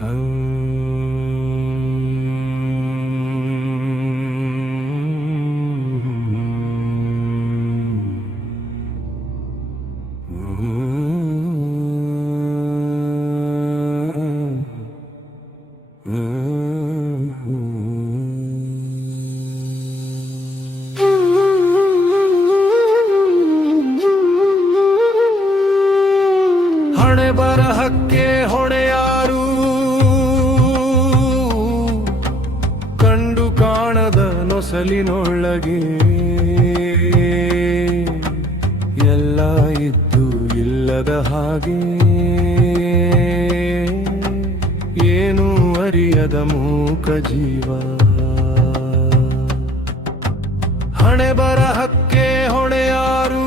ಹಣೆ ನೊಸಲಿನೊಳಗೆ ಎಲ್ಲ ಇದ್ದು ಇಲ್ಲದ ಹಾಗೆ ಏನು ಅರಿಯದ ಮೂಕ ಜೀವ. ಹಣೆ ಬರಹಕ್ಕೆ ಹೊಣೆಯಾರು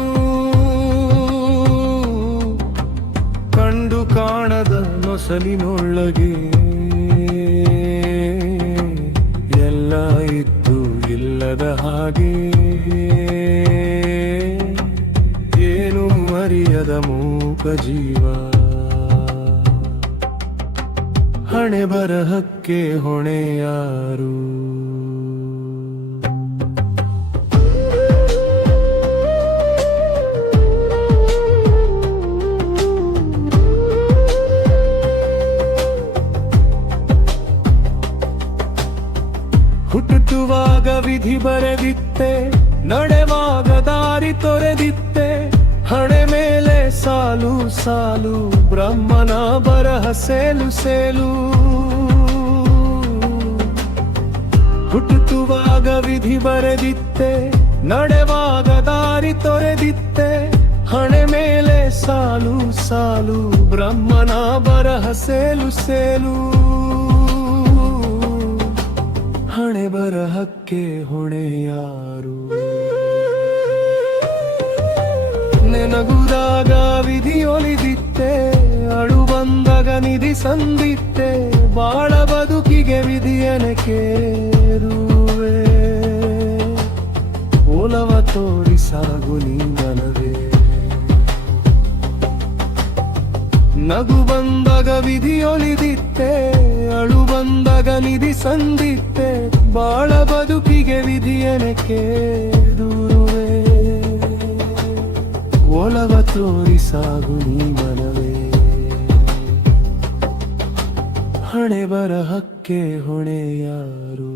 ಕಂಡು ಕಾಣದ ನೊಸಲಿನೊಳಗೆ ಎಲ್ಲ ಇದ್ದು ಇಲ್ಲದ ಹಾಗೆ ಏನು ಮರಿಯದ ಮೂಕ ಜೀವ? ಹಣೆ ಬರಹಕ್ಕೆ ಹೊಣೆಯಾರು ಹುಟ್ಟುತ್ತುವಾಗ ವಿಧಿ ಬರೆದಿತ್ತೆ, ನಡೆವಾಗ ದಾರಿ ತೊರೆದಿತ್ತೆ. ಹಣೆ ಮೇಲೆ ಸಾಲು ಸಾಲು, ಬ್ರಹ್ಮನ ಬರಹ ಸೇಲು ಸೇಲು. ಹುಟ್ಟುವಾಗ ವಿಧಿ ಬರೆದಿತ್ತೆ, ನಡೆವಾಗ ದಾರಿ ತೊರೆದಿತ್ತೆ. ಹಣೆ ಮೇಲೆ ಸಾಲು ಸಾಲು, ಬ್ರಹ್ಮನ ಬರಹ ಸೇಲು ಸೇಲು. ಹಣೆ ಬರಹಕ್ಕೆ ಹೊಣೆಯಾರು. ನೆನಗುದಾಗ ವಿಧಿಯೊಲಿದಿತ್ತೆ ಅಳು ಬಂದಾಗ ನಿಧಿ ಸಂದಿತ್ತೆ ಬಾಳ ಬದುಕಿಗೆ ವಿಧಿಯನೆ ನಗು ಬಂದಾಗ ವಿಧಿಯೊಲಿದಿತ್ತೆ ಅಳು ಬಂದಾಗ ನಿಧಿ ಸಂದಿತ್ತೆ, ಬಾಳ ಬದುಕಿಗೆ ವಿಧಿಯನಕ್ಕೆ ದೂರುವೆ ಒಲವ ತೋರಿಸಾಗು ನೀ ಮನವೇ. ಹಣೆ ಬರಹಕ್ಕೆ ಹೊಣೆಯಾರು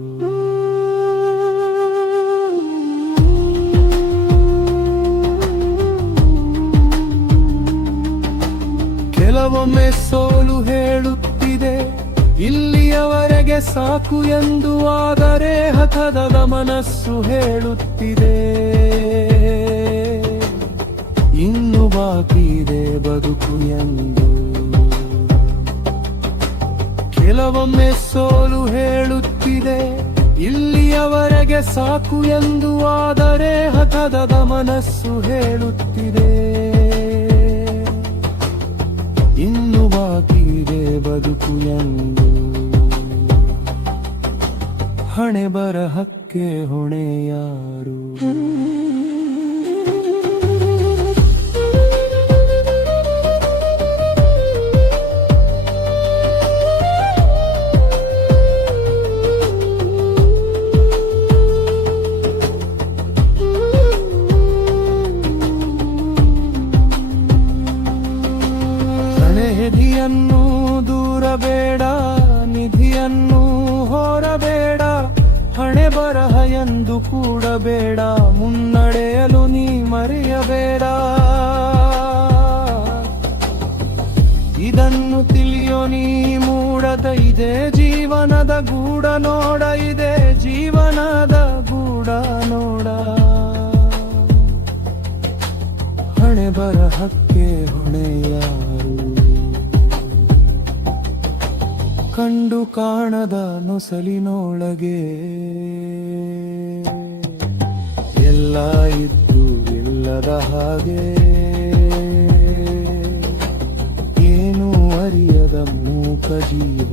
ಕೆಲವೊಮ್ಮೆ ಸೋಲು ಹೇಳುತ್ತಿದೆ. ಇಲ್ಲಿಯವರೆಗೆ ಸಾಕು ಎಂದು ಆದರೆ ಹಠದ ಮನಸ್ಸು ಹೇಳುತ್ತಿದೆ. ಇನ್ನು ಬಾಕಿದೆ ಬದುಕು ಎಂದು. ಕೆಲವೊಮ್ಮೆ ಸೋಲು ಹೇಳುತ್ತಿದೆ. ಇಲ್ಲಿಯವರೆಗೆ ಸಾಕು ಎಂದು ಆದರೆ ಹಠದ ಮನಸ್ಸು ಹೇಳುತ್ತಿದೆ. ಹಣೆ ಬರಹಕ್ಕೆ ಹೊಣೆಯಾರು ನಿಧಿಯನ್ನು ದೂರ ಬೇಡ ನಿಧಿಯನ್ನು ಬರಹ ಎಂದು ಕೂಡಬೇಡ ಮುನ್ನಡೆಯಲು ನೀ ಮರೆಯಬೇಡ. ಇದನ್ನು ತಿಳಿಯೋ ನೀ ಮೂಡದ ಇದೆ ಜೀವನದ ಗೂಡ ನೋಡ, ಇದೆ ಜೀವನದ ಗೂಡ ನೋಡ. ಹಣೆ ಬರಹಕ್ಕೆ ಹೊಣೆಯಾರು ಕಂಡು ಕಾಣದ ನೊಸಲಿನೊಳಗೆ ಎಲ್ಲ ಇದ್ದು ಇಲ್ಲದ ಹಾಗೆ. ಏನು ಅರಿಯದ ಮೂಕ ಜೀವ.